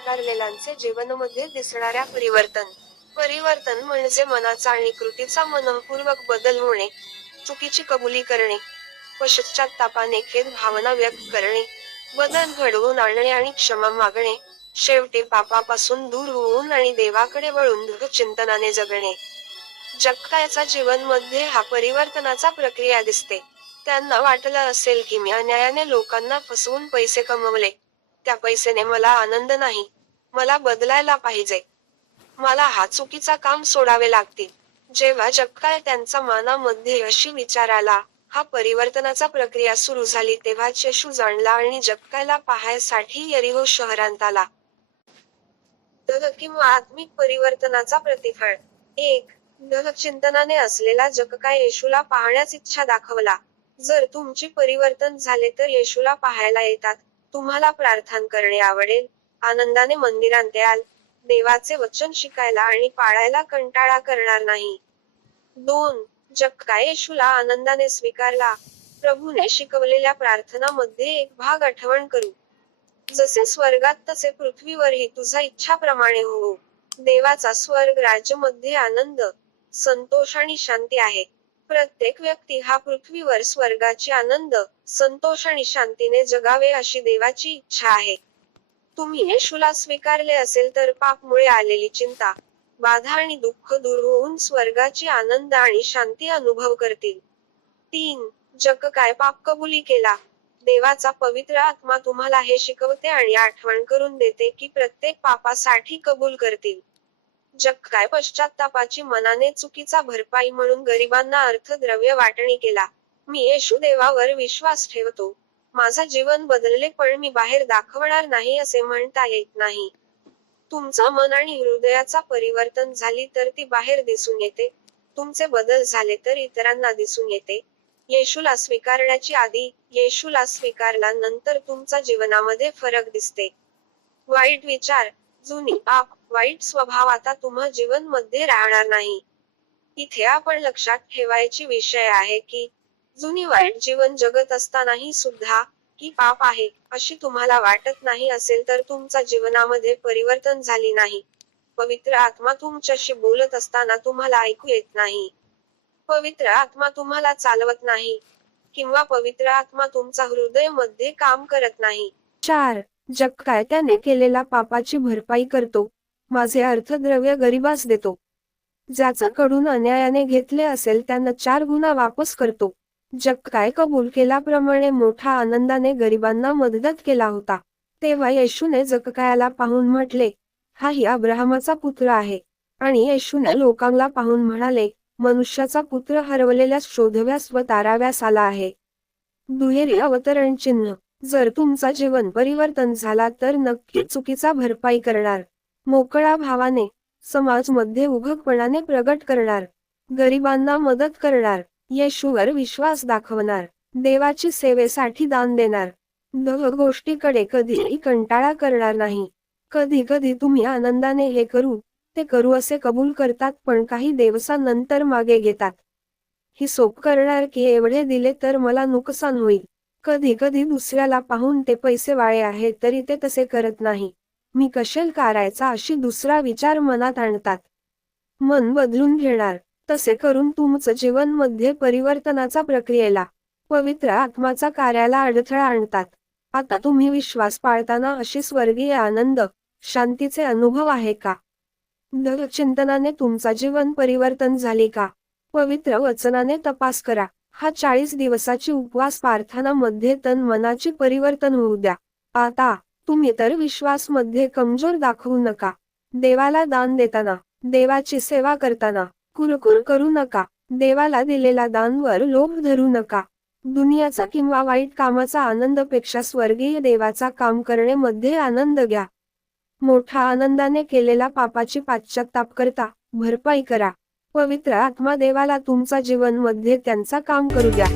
स्वीकारलेल्यांचे जीवनामध्ये दिसणाऱ्या परिवर्तन. परिवर्तन म्हणजे मनाचा आणि कृतीचा मनपूर्वक बदल होणे चुकीची कबुली करणे पश्चातापाने खेद भावना व्यक्त करणे बदल घडवून आणणे आणि क्षमा मागणे शेवटी पापापासून दूर होऊन आणि देवाकडे वळून चिंतनाने जगणे. जगतायाचा जीवनमध्ये हा परिवर्तनाचा प्रक्रिया दिसते. त्यांना वाटलं असेल की मी अन्यायाने लोकांना फसवून पैसे कमवले त्या पैसेने मला आनंद नाही. मला बदलायला पाहिजे. मला हा चुकीचा काम सोडावे लागतील. जेव्हा जगकाय त्यांचा मानामध्ये अशी विचाराला हा परिवर्तनाचा प्रक्रिया सुरू झाली तेव्हा चेशू जाणला आणि जगकायला पाहायसाठी यरिहो शहरांत आला. तर किंवा आत्मिक परिवर्तनाचा प्रतिफळ. एक चिंतनाने असलेला जगकाय येशूला पाहण्यास इच्छा दाखवला. जर तुमची परिवर्तन झाले तर येशूला पाहायला येतात. तुम्हाला प्रार्थना करणे आवडेल. आनंदाने मंदिरात याल देवाचे वचन शिकायला आणि पाळायला कंटाळा करणार नाही. दोन जक्का येशूला आनंदाने स्वीकारला. प्रभूने शिकवलेल्या प्रार्थनामध्ये एक भाग आठवण करू. जसे स्वर्गात तसे पृथ्वीवरही तुझा इच्छाप्रमाणे हो. देवाचा स्वर्ग राज्यमध्ये आनंद संतोष आणि शांती आहे. प्रत्येक व्यक्ती हा पृथ्वीवर स्वर्गाची आनंद संतोष आणि शांतीने जगावे अशी देवाची इच्छा आहे. तुम्ही येशूला स्वीकारले असेल तर पापमुळे आलेली चिंता बाधा आणि दुःख दूर होऊन स्वर्गाची आनंद आणि शांती अनुभव करतील. तीन जग काय पाप कबुली केला? देवाचा पवित्र आत्मा तुम्हाला हे शिकवते आणि आठवण करून देते की प्रत्येक पापासाठी कबूल करतील. काय पश्चात्तापाची मनाने चुकीचा भरपाई म्हणून गरिबांना अर्थद्रव्य वाटणी केला. मी येशू देवावर विश्वास ठेवतो. माझा जीवन बदलले पण मी बाहेर दाखवणार नाही असे म्हणता येत नाही. तुमचं मन आणि हृदयाचा परिवर्तन झाली तर ती बाहेर दिसून येते. तुमचे बदल झाले तर इतरांना दिसून येते. येशूला स्वीकारण्याची आधी येशूला स्वीकारला नंतर तुमचा जीवनामध्ये फरक दिसते. वाईट विचार जुनी पाप वाईट स्वभाव आता तुम्हा जीवनमध्ये राहणार नाही. इथे आपण लक्षात ठेवायची विषय आहे की जुनी वाईट जीवन जगत असतानाही सुद्धा ही पाप आहे अशी तुम्हाला वाटत नाही असेल तर तुमच्या जीवनामध्ये परिवर्तन झाली नाही. पवित्र आत्मा तुमच्याशी बोलत असताना तुम्हाला ऐकू येत नाही. पवित्र आत्मा तुम्हाला चालवत नाही किंवा पवित्र आत्मा तुमचा हृदयमध्ये काम करत नाही. चार. जग काय त्याने केलेला पापाची भरपाई करतो. माझे अर्थद्रव्य गरिबास देतो. ज्याचा कडून अन्यायाने घेतले असेल त्यांना चार गुणा वापस करतो. जग काय कबूल केल्याप्रमाणे मोठा आनंदाने गरिबांना मदत केला होता. तेव्हा येशूने जगकायाला पाहून म्हटले हा ही अब्राहमाचा पुत्र आहे. आणि येशूने लोकांना पाहून म्हणाले मनुष्याचा पुत्र हरवलेल्या शोधव्यास व ताराव्यास आला आहे. दुहेरी अवतरण चिन्ह. जर तुमचा जीवन परिवर्तन झाला तर नक्की चुकीचा भरपाई करणार. मोकळा भावाने समाजमध्ये उघडपणाने प्रगट करणार. गरिबांना मदत करणार. येशूवर विश्वास दाखवणार. देवाची सेवेसाठी दान देणार. गोष्टीकडे कधीही कंटाळा करणार नाही. कधी कधी तुम्ही आनंदाने हे करू ते करू असे कबूल करतात पण काही दिवसानंतर मागे घेतात. ही सोप करणार की एवढे दिले तर मला नुकसान होईल. कधी कधी दुसऱ्याला पाहून ते पैसे वाळे आहेत तरी ते तसे करत नाही. मी कशेल करायचा अशी दुसरा विचार मनात आणतात. मन बदलून घेणार तसे करून तुमचं जीवनमध्ये परिवर्तनाचा प्रक्रियेला पवित्र आत्माचा कार्याला अडथळा आणतात. आता तुम्ही विश्वास पाळताना अशी स्वर्गीय आनंद शांतीचे अनुभव आहे का? दर चिंतनाने तुमचा जीवन परिवर्तन झाले का? पवित्र वचनाने तपास करा. हा चाळीस दिवसाची उपवास प्रार्थना मध्ये तन मनाची परिवर्तन होऊ द्या. आता तुम्ही तर विश्वासमध्ये कमजोर दाखवू नका. देवाला दान देताना देवाची सेवा करताना कुरकुर करू नका. देवाला दिलेला दानवर लोभ धरू नका. दुनियाचा किंवा वाईट कामाचा आनंदपेक्षा स्वर्गीय देवाचा काम करणे मध्ये आनंद घ्या. मोठा आनंदाने केलेला पापाची पाश्चाताप करता भरपाई करा. पवित्र आत्मा देवाला तुमचा जीवनमध्ये त्यांचा काम करू द्या.